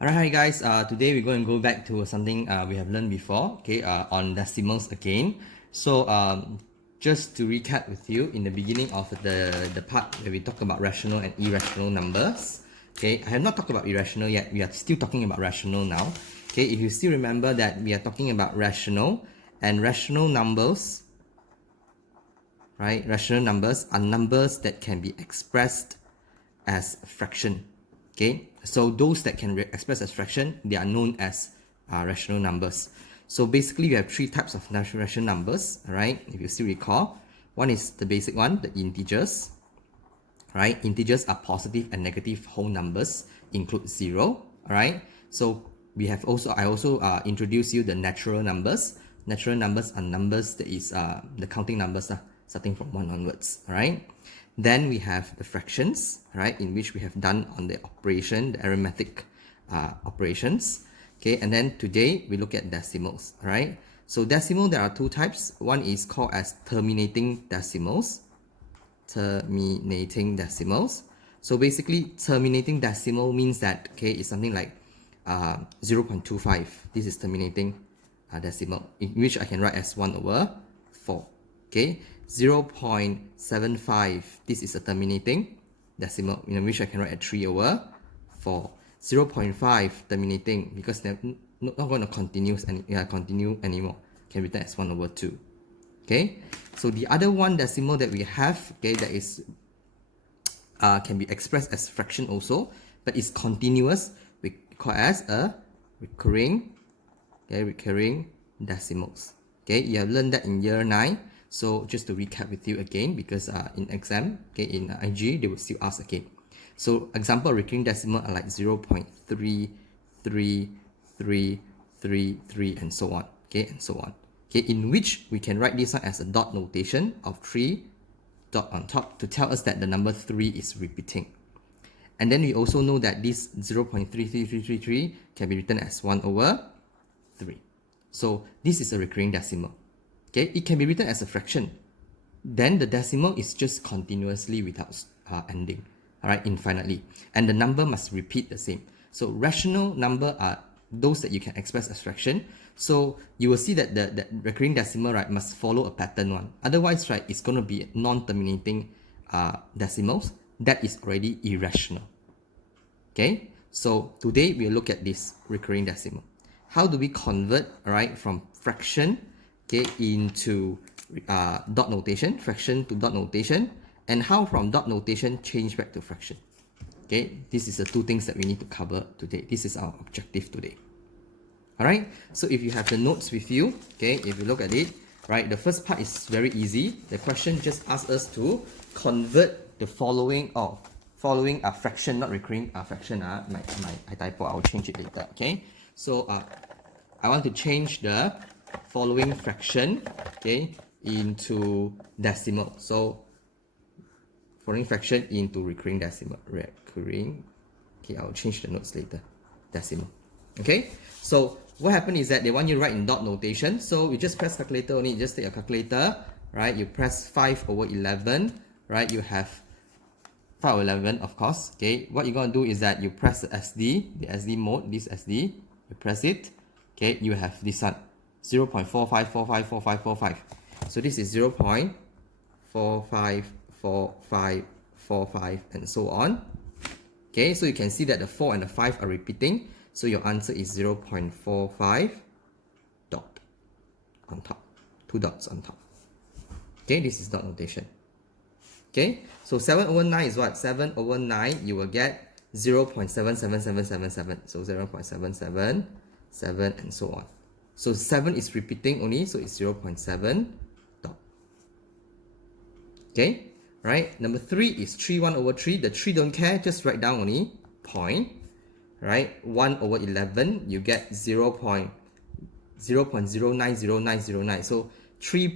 Alright, hi guys. Today we're going to go back to something we have learned before, okay, on decimals again. So just to recap with you, in the beginning of the part where we talk about rational and irrational numbers, okay, I have not talked about irrational yet. We are still talking about rational now. Okay, if you still remember that we are talking about rational and rational numbers, right? Rational numbers are numbers that can be expressed as fraction. Okay, so those that can express as fraction, they are known as rational numbers. So basically, you have three types of rational numbers. All right, if you still recall, one is the basic one, the integers. Right, integers are positive and negative whole numbers, include 0. All right, so I also introduced you the natural numbers. Natural numbers are numbers that is the counting numbers starting from 1 onwards. All right. Then we have the fractions, right, in which we have done on the operation, the arithmetic operations. Okay, and then today we look at decimals. All right. So decimal, there are two types. One is called as terminating decimals. Terminating decimals. So basically, terminating decimal means that, okay, it's something like 0.25. This is terminating decimal, in which I can write as 1/4. Okay, 0.75. This is a terminating decimal, in which I can write at 3/4. 0.5 terminating, because they're not going to continue anymore. Can be written as 1/2. Okay, so the other one decimal that we have, okay, that is can be expressed as fraction also, but is continuous. We call as a recurring decimals. Okay, you have learned that in year 9. So just to recap with you again, because in exam, okay, in IG, they will still ask again. So example recurring decimal are like 0.33333 and so on. Okay, and so on. Okay, in which we can write this one as a dot notation of 3 dot on top to tell us that the number 3 is repeating. And then we also know that this 0.33333 can be written as 1/3. So this is a recurring decimal. Okay, it can be written as a fraction. Then the decimal is just continuously without ending, all right, infinitely. And the number must repeat the same. So rational number are those that you can express as fraction. So you will see that the recurring decimal, right, must follow a pattern one. Otherwise, right, it's going to be non-terminating decimals. That is already irrational. Okay, so today we'll look at this recurring decimal. How do we convert, right, from fraction, okay, into dot notation, fraction to dot notation, and how from dot notation change back to fraction. Okay, this is the two things that we need to cover today. This is our objective today. All right, so if you have the notes with you, okay, if you look at it, right, the first part is very easy. The question just asks us to convert the following a fraction, not recurring fraction. I typo, I'll change it later. Okay, so I want to change the following fraction, okay, into decimal. So following fraction into recurring decimal. Recurring. Okay, I'll change the notes later. Decimal. Okay, so what happened is that they want you to write in dot notation. So you just press calculator only. You just take a calculator, right? You press 5/11, right? You have 5/11, of course. Okay, what you're going to do is that you press the SD mode, this SD, you press it. Okay, you have this one, 0.45454545. So this is 0.454545 and so on. Okay, so you can see that the 4 and the 5 are repeating. So your answer is 0.45 dot on top, 2 dots on top. Okay, this is dot notation. Okay, so 7/9 is what? 7/9, you will get 0.77777. So 0.777 and so on. So 7 is repeating only, so it's 0.7 dot. Okay, right? Number 3 is 3/1/3. The 3 don't care, just write down only point. Right, 1/11, you get 0.090909. So 3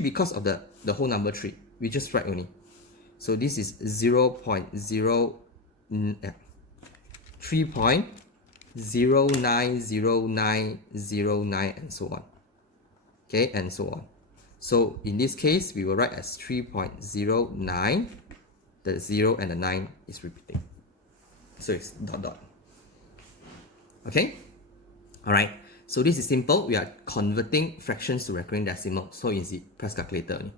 because of the whole number 3. We just write only. So this is 3.090909 and so on. Okay, and so on. So in this case, we will write as 3.09. The 0 and the 9 is repeating. So it's dot dot. Okay? Alright, so this is simple. We are converting fractions to recurring decimal. So easy. Press calculator only.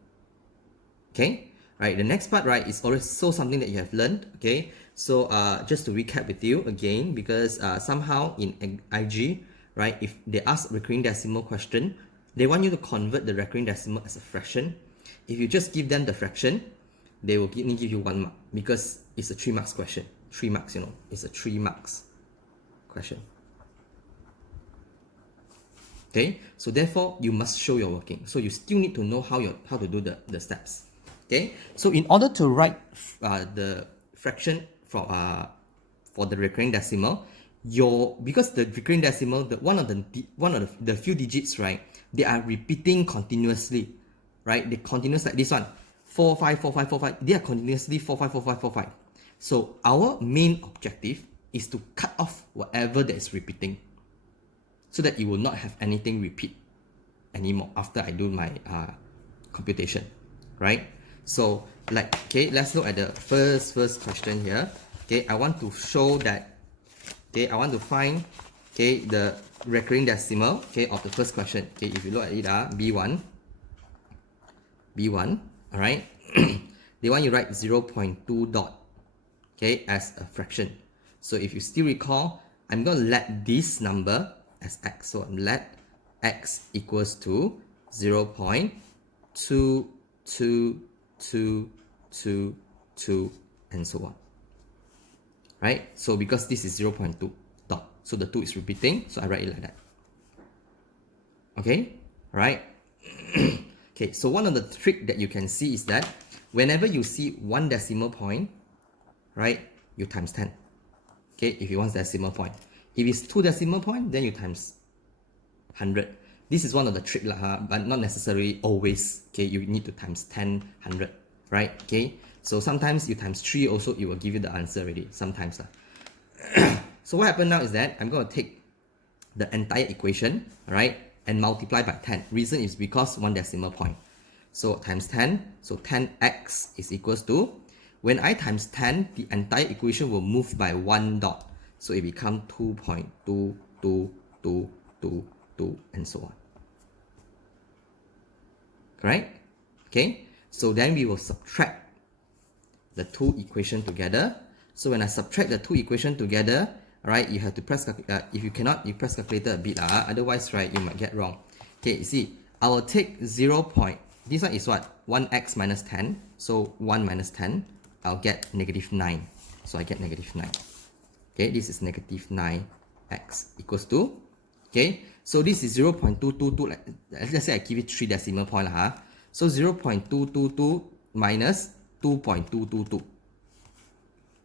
Okay? Right, the next part, right, is also something that you have learned. Okay? So just to recap with you again, because somehow in IG, right, if they ask recurring decimal question, they want you to convert the recurring decimal as a fraction. If you just give them the fraction, they will only give you 1 mark because it's a 3 marks question. 3 marks, you know, it's a 3 marks question. Okay, so therefore you must show your working. So you still need to know how to do the steps. Okay, so in order to write the fraction for the recurring decimal, because the recurring decimal, one of the few digits, right, they are repeating continuously, right? They continuous like this one, 4 5 4 5 4 5. They are continuously 4 5 4 5 4 5. So our main objective is to cut off whatever that is repeating, so that it will not have anything repeat anymore after I do my computation, right? So like, okay, let's look at the first question here. Okay, I want to show that, okay, I want to find, okay, the recurring decimal, okay, of the first question. Okay, if you look at it, B1, all right, they want you to write 0.2 dot, okay, as a fraction. So if you still recall, I'm going to let this number as x. So I'm let x equals to 0.2222 and so on. Right? So because this is 0.2 dot, so the 2 is repeating, so I write it like that. Okay? Right? Okay, so one of the trick that you can see is that whenever you see one decimal point, right, you times 10. Okay, if you want decimal point. If it's 2 decimal point, then you times 100. This is one of the tricks, but not necessarily always. Okay, you need to times 10, 100, right? Okay, so sometimes you times 3 also, it will give you the answer already, sometimes. So what happened now is that I'm going to take the entire equation, right, and multiply by 10. Reason is because 1 decimal point. So times 10, so 10x is equals to, when I times 10, the entire equation will move by 1 dot. So it becomes 2.2222 and so on. Correct? Okay, so then we will subtract the 2 equations together. So when I subtract the 2 equations together, right, you have to press, if you cannot, you press calculator a bit, otherwise, right, you might get wrong. Okay, you see, I will take 0. This one is what? 1x minus 10. So 1 minus 10, I'll get negative 9. So I get negative 9. Okay, this is negative 9x equals to, okay, so this is 0.222, like, let's say I give it 3 decimal point, so 0.222 minus 2.222.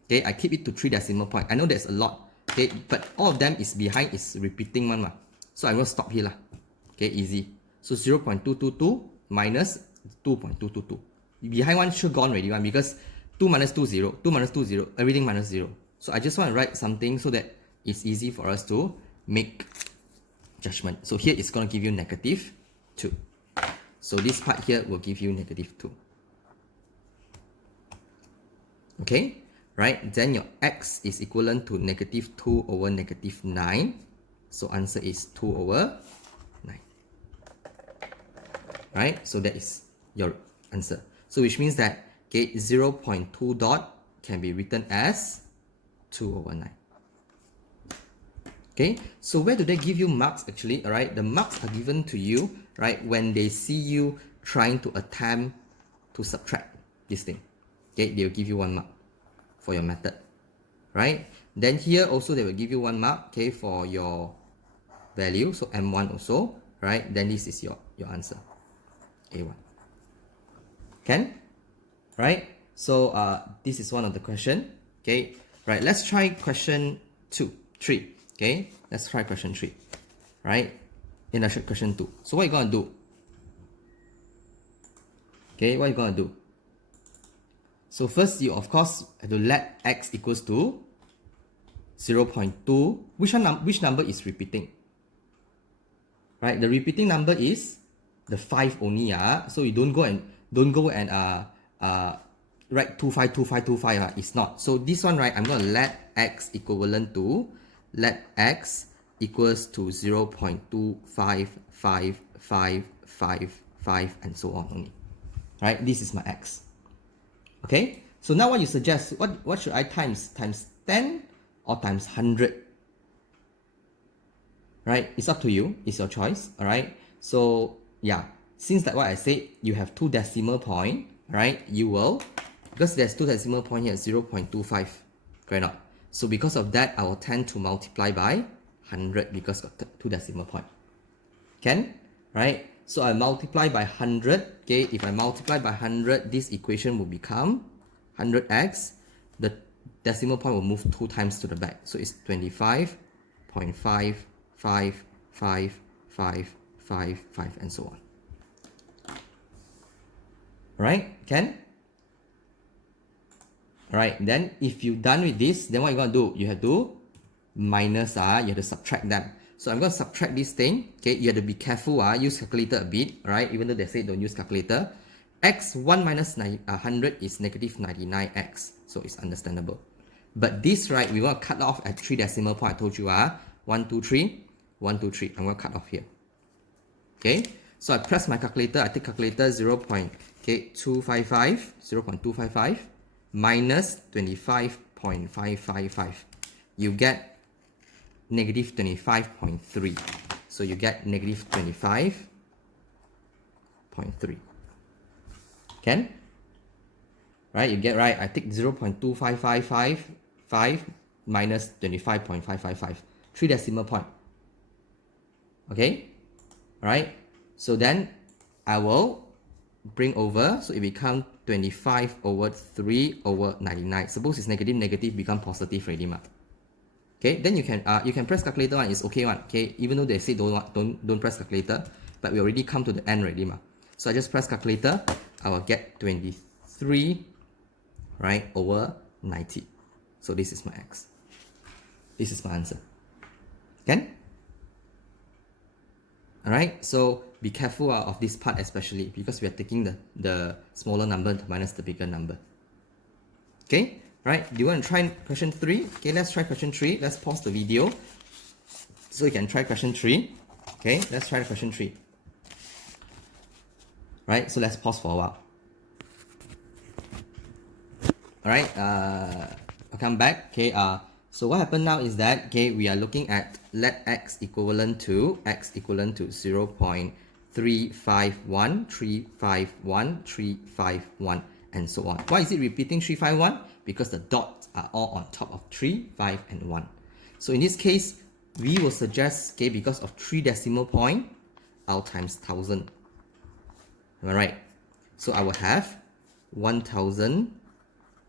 Okay, I keep it to 3 decimal point. I know there's a lot, okay, but all of them is behind is repeating one, so I'm going to stop here, okay, easy. So 0.222 minus 2.222. Behind one should gone already, because 2 minus 2, 0, 2 minus 2, 0, everything minus 0. So I just want to write something so that it's easy for us to make judgment. So here it's going to give you negative 2. So this part here will give you negative 2. Okay, right? Then your x is equivalent to negative 2 over negative 9. So answer is 2 over 9. Right? So that is your answer. So which means that, okay, 0.2 dot can be written as 2 over 9. Okay, so where do they give you marks actually? Alright, the marks are given to you, right, when they see you trying to attempt to subtract this thing. Okay, they will give you 1 mark for your method. Right? Then here also they will give you 1 mark, okay, for your value. So M1 also, right? Then this is your answer. A1. Can? Right? So this is one of the question. Okay. Right. Let's try question 3. Okay. Let's try question 3. Right. In question 2. So what are you gonna do? Okay. What are you gonna do? So first, you of course have to let x equals to 0.2. Which number is repeating? Right. The repeating number is the 5 only. So you don't go and write 252525. It's not. So this one, right, I'm going to let x equivalent to, let x equals to 0.25555 and so on only. Right? This is my x. Okay? So now what you suggest, what should I times? Times 10 or times 100? Right? It's up to you. It's your choice. Alright? So yeah, since that what I said, you have 2 decimal point, right? You will, because there's 2 decimal point here, 0.25, correct not? So because of that, I will tend to multiply by 100 because of 2 decimal point. Can? Right? So I multiply by 100. Okay, if I multiply by 100, this equation will become 100x. The decimal point will move 2 times to the back. So it's 25.55555 and so on. Alright, can? Alright, then if you're done with this, then what you're going to do? You have to minus, you have to subtract them. So I'm going to subtract this thing. Okay, you have to be careful, use calculator a bit, right? Even though they say don't use calculator. X1 minus 100 is negative 99x. So it's understandable. But this, right, we want to cut off at 3 decimal point. I told you, 1, 2, 3, 1, 2, 3. I'm going to cut off here. Okay, so I press my calculator. I take calculator 0.255 minus 25.555. You get negative 25.3. So you get negative 25.3. Can? Right, you get right. I take 0.2555 minus 25.555. 3 decimal point. Okay? Alright? So then I will bring over, so it becomes 25 over 3 over 99. Suppose it's negative, negative become positive already, ma. Okay, then you can press calculator one, it's okay one. Okay, even though they say don't press calculator, but we already come to the end already, ma. So I just press calculator, I will get 23, right, over 90. So this is my x. This is my answer. Can? Alright, so be careful of this part especially because we are taking the smaller number minus the bigger number. Okay, right, do you want to try question 3? Okay, let's try question 3. Let's pause the video so you can try question 3. Okay, let's try question 3. Right, so let's pause for a while. Alright, I'll come back. Okay, so what happened now is that, okay, we are looking at let x equivalent to 0.351, 351, 351 and so on. Why is it repeating 351? Because the dots are all on top of 3, 5 and 1. So in this case, we will suggest, okay, because of 3 decimal point, I'll times 1000. Alright, so I will have 1000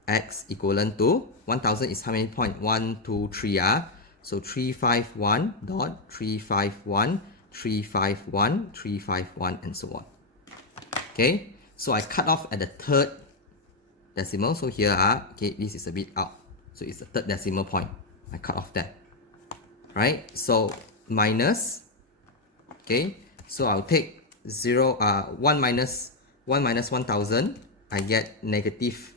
x equivalent to 1000 is how many point? 1, 2, 3. So 351 dot 351, 351, 351 and so on. Okay, so I cut off at the 3rd decimal. So here, okay, this is a bit out. So it's the 3rd decimal point. I cut off that. Right, so minus, okay, so I'll take 1 minus 1000, I get negative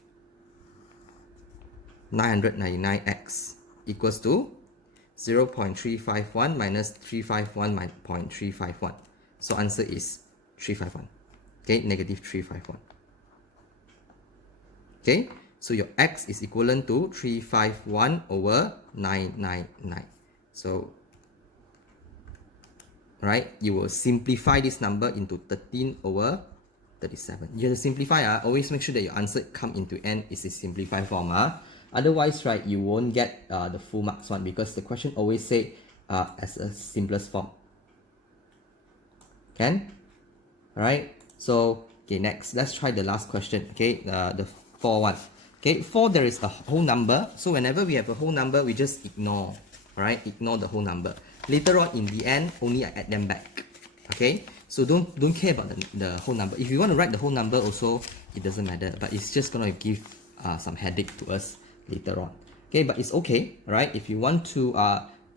999x equals to 0.351 minus 351.351. So answer is 351. Okay, negative 351. Okay, so your x is equivalent to 351 over 999. So, right, you will simplify this number into 13 over 37. You have to simplify. Always make sure that your answer come into n is a simplified form. Otherwise, right, you won't get the full marks one because the question always say as a simplest form. Can? Alright, so okay, next let's try the last question. Okay, the 4 one. Okay, 4 there is a whole number, so whenever we have a whole number we just ignore. Alright, ignore the whole number. Later on in the end only I add them back. Okay, so don't care about the whole number. If you want to write the whole number also, it doesn't matter, but it's just gonna give some headache to us later on. Okay, but it's okay. Alright, if you want to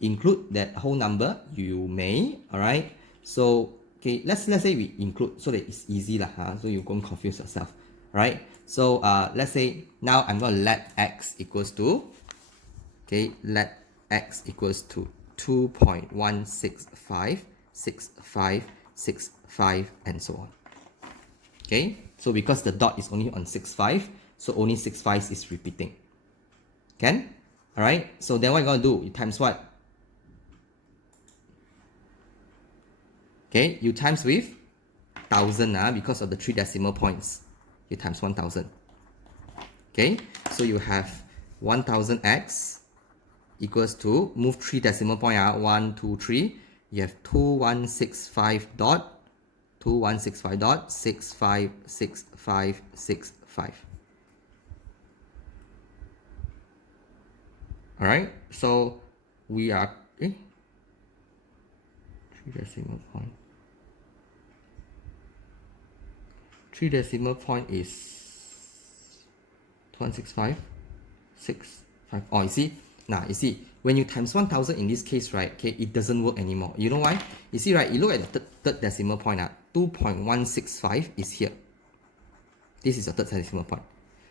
include that whole number, you may. Alright, so okay, let's say we include so that it's easy lah, so you won't confuse yourself. Right, so let's say now I'm going to let x equals to, okay, let x equals to 2.165, 65, 65, and so on. Okay, so because the dot is only on 65, so only 65 is repeating. Can? Alright, so then what you're going to do? You times what? Okay, you times with 1000 because of the 3 decimal points. You times 1000. Okay, so you have 1000x equals to, move 3 decimal point, 1, 2, 3. You have 2165 dot 2165 dot 656565. Alright, so we are 3 decimal point. 3 decimal point is 2165, 6, 5. Oh, you see? Now, you see, when you times 1000 in this case, right, okay, it doesn't work anymore. You know why? You see, right, you look at the third decimal point, 2.165 is here. This is your third decimal point.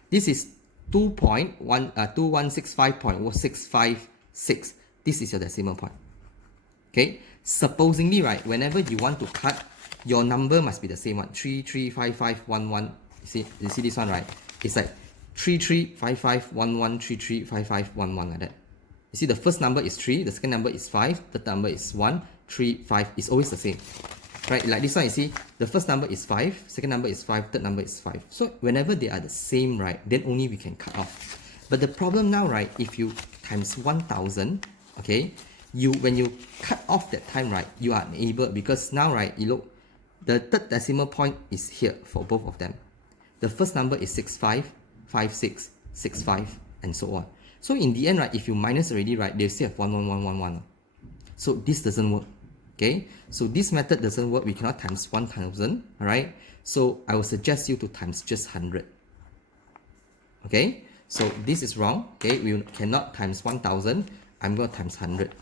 This is 2165.656. This is your decimal point. Okay? Supposingly, right, whenever you want to cut, your number must be the same one. 335511. You see this one, right? It's like 335511, 335511 like that. You see, the first number is 3, the second number is 5, third number is 1, 3, 5. It's always the same. Right? Like this one, you see, the first number is 5, second number is 5, third number is 5. So whenever they are the same, right, then only we can cut off. But the problem now, right, if you times 1000, okay, when you cut off that time, right, you are unable, because now, right, you look, the third decimal point is here for both of them. The first number is 65, 56, 65, and so on. So in the end, right, if you minus already, right, they still have 11111. So this doesn't work. Okay, so this method doesn't work. We cannot times 1000. All right, so I will suggest you to times just 100. Okay, so this is wrong. Okay, we cannot times 1000. I'm going to times 100.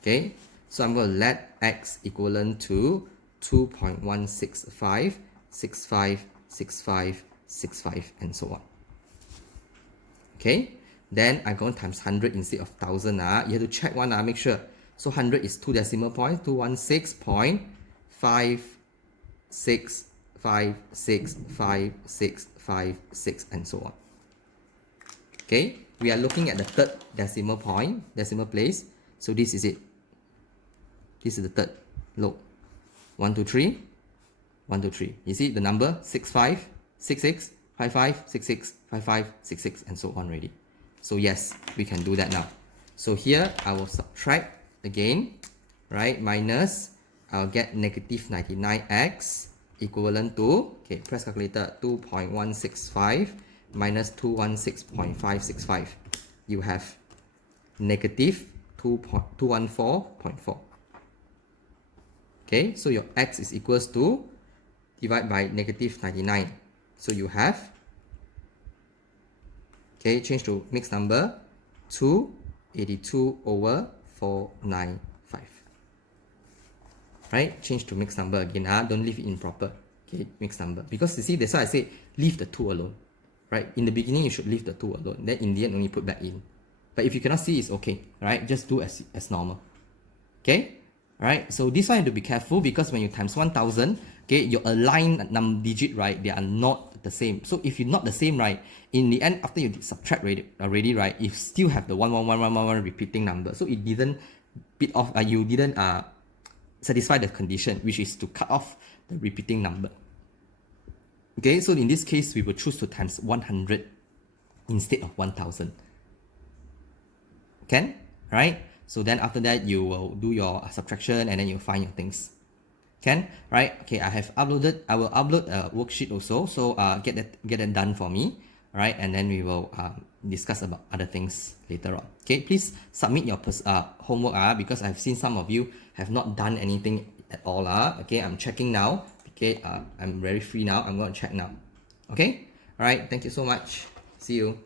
Okay, so I'm going to let x equivalent to 2.165, 65, 65, 65, and so on. Okay, then I'm going to times 100 instead of 1000. You have to check one, make sure. So 100 is 2 decimal points, 216.565656556, and so on. Okay, we are looking at the third decimal point, decimal place. So this is it. This is the third low. 1, 2, 3, 1, 2, 3. You see the number 65, 66, 55, 66, 55, 66, and so on already. So yes, we can do that now. So here I will subtract again, right, minus, I'll get negative 99x equivalent to, okay, press calculator, 2.165 minus 216.565. You have negative 214.4. Okay, so your x is equals to, divide by negative 99. So you have, okay, change to mixed number, 282 over 495. Right? Change to mixed number again. Don't leave it improper. Okay, mixed number. Because you see, that's why I say leave the 2 alone. Right? In the beginning, you should leave the 2 alone. Then in the end, only put back in. But if you cannot see, it's okay. Right? Just do as normal. Okay? Alright, so this one you have to be careful because when you times 1000, okay, your aligned digit, right, they are not the same. So if you're not the same, right, in the end, after you subtract already, right, you still have the 11111 repeating number. So it didn't bit off, you didn't satisfy the condition, which is to cut off the repeating number. Okay, so in this case, we will choose to times 100 instead of 1000. Can? Right? So then after that, you will do your subtraction and then you'll find your things. Can? Right? Okay, I will upload a worksheet also. So get that done for me. Right? And then we will discuss about other things later on. Okay, please submit your homework because I've seen some of you have not done anything at all. Okay, I'm checking now. Okay, I'm very free now. I'm going to check now. Okay? Alright, thank you so much. See you.